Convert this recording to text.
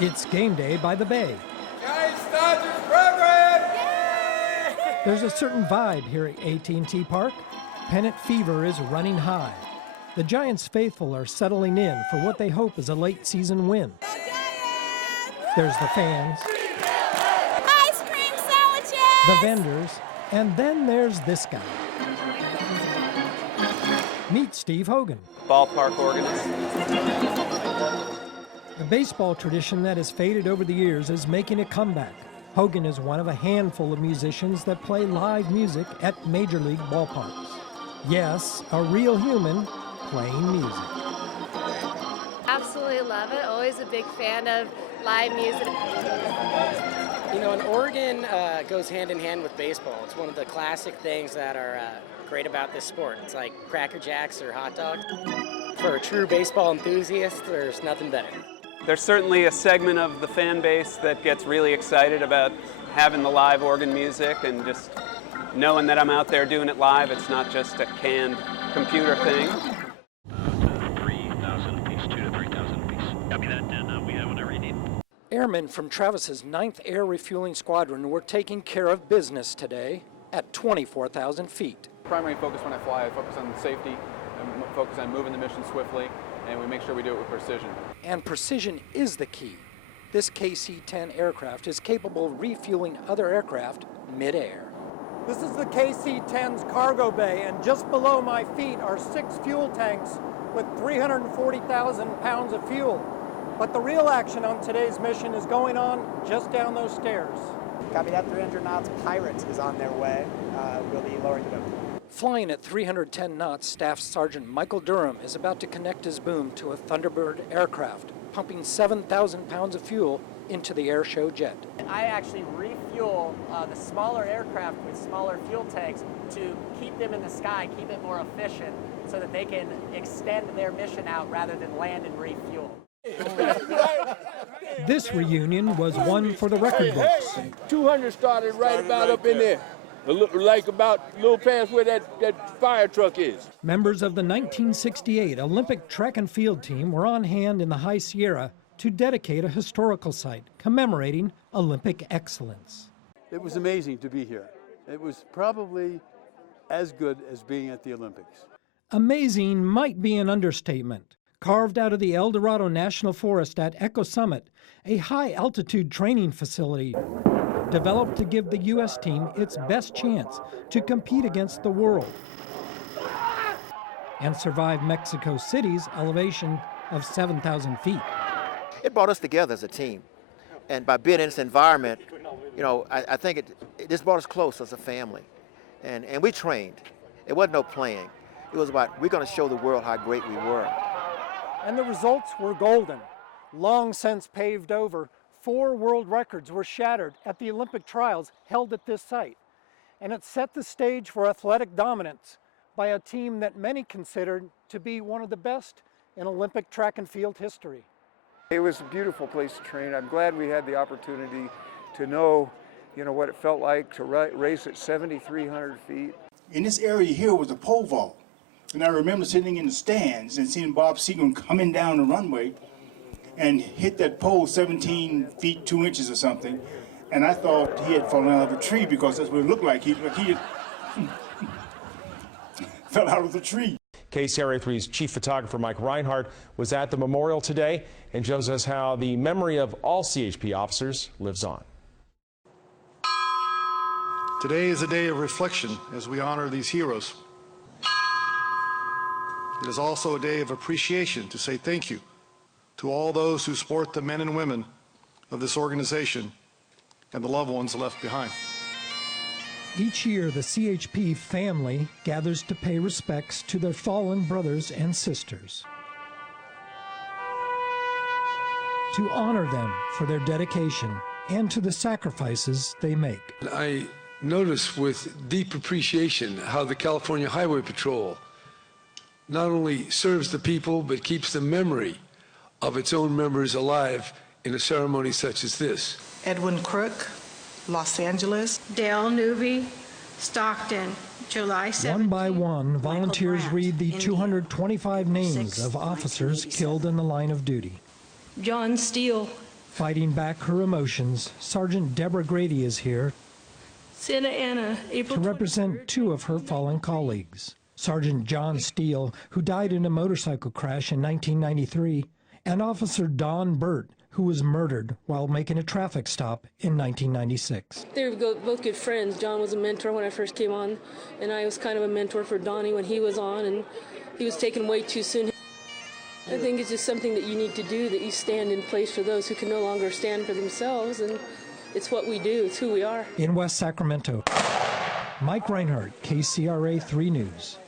It's game day by the Bay. Giants Dodgers program! Yay! There's a certain vibe here at AT&T Park. Pennant fever is running high. The Giants faithful are settling in for what they hope is a late season win. There's the fans, ice cream sandwiches, the vendors, and then there's this guy. Meet Steve Hogan. Ballpark organist. The baseball tradition that has faded over the years is making a comeback. Hogan is one of a handful of musicians that play live music at major league ballparks. Yes, a real human playing music. Absolutely love it. Always a big fan of live music. You know, an organ goes hand in hand with baseball. It's one of the classic things that are great about this sport. It's like Cracker Jacks or hot dogs. For a true baseball enthusiast, there's nothing better. There's certainly a segment of the fan base that gets really excited about having the live organ music and just knowing that I'm out there doing it live. It's not just a canned computer thing. 3,000 apiece, 2,000 to 3,000 apiece. Copy that, and we have whatever you need. Airmen from Travis's 9th Air Refueling Squadron were taking care of business today at 24,000 feet. Primary focus when I fly, I focus on safety, I focus on moving the mission swiftly, and we make sure we do it with precision. And precision is the key. This KC-10 aircraft is capable of refueling other aircraft mid-air. This is the KC-10's cargo bay, and just below my feet are 6 fuel tanks with 340,000 pounds of fuel. But the real action on today's mission is going on just down those stairs. Copy that, 300 knots. Pirate is on their way. We'll be lowering it up. Flying at 310 knots, Staff Sergeant Michael Durham is about to connect his boom to a Thunderbird aircraft, pumping 7,000 pounds of fuel into the airshow jet. I actually refuel the smaller aircraft with smaller fuel tanks to keep them in the sky, keep it more efficient, so that they can extend their mission out rather than land and refuel. This reunion was one for the record books. 200 started right about up in there. Like about a little past where that fire truck is. Members of the 1968 Olympic track and field team were on hand in the High Sierra to dedicate a historical site commemorating Olympic excellence. It was amazing to be here. It was probably as good as being at the Olympics. Amazing might be an understatement. Carved out of the El Dorado National Forest at Echo Summit, a high-altitude training facility developed to give the U.S. team its best chance to compete against the world and survive Mexico City's elevation of 7,000 feet. It brought us together as a team. And by being in this environment, you know, I think this brought us close as a family. And we trained. It wasn't no playing. It was about, we're going to show the world how great we were. And the results were golden. Long since paved over, 4 world records were shattered at the Olympic trials held at this site. And it set the stage for athletic dominance by a team that many considered to be one of the best in Olympic track and field history. It was a beautiful place to train. I'm glad we had the opportunity to know, what it felt like to race at 7,300 feet. In this area here was a pole vault. And I remember sitting in the stands and seeing Bob Seagram coming down the runway and hit that pole 17 feet 2 inches or something. And I thought he had fallen out of a tree because that's what it looked like. He had fell out of the tree. KCRA 3's chief photographer Mike Rhinehart was at the memorial today and shows us how the memory of all CHP officers lives on. Today is a day of reflection as we honor these heroes. It is also a day of appreciation to say thank you to all those who support the men and women of this organization and the loved ones left behind. Each year, the CHP family gathers to pay respects to their fallen brothers and sisters, to honor them for their dedication and to the sacrifices they make. I notice with deep appreciation how the California Highway Patrol not only serves the people but keeps the memory of its own members alive in a ceremony such as this. Edwin Crook, Los Angeles. Dale Newby, Stockton, July 17th. One by one, volunteers read the 225 names of officers killed in the line of duty. John Steele, Fighting back her emotions, Sergeant Deborah Grady is here Santa Ana, April to represent two of her fallen colleagues. Sergeant John Steele, who died in a motorcycle crash in 1993, and Officer Don Burt, who was murdered while making a traffic stop in 1996. They were both good friends. John was a mentor when I first came on, and I was kind of a mentor for Donnie when he was on, and he was taken way too soon. I think it's just something that you need to do, that you stand in place for those who can no longer stand for themselves, and it's what we do. It's who we are. In West Sacramento, Mike Rhinehart, KCRA 3 News.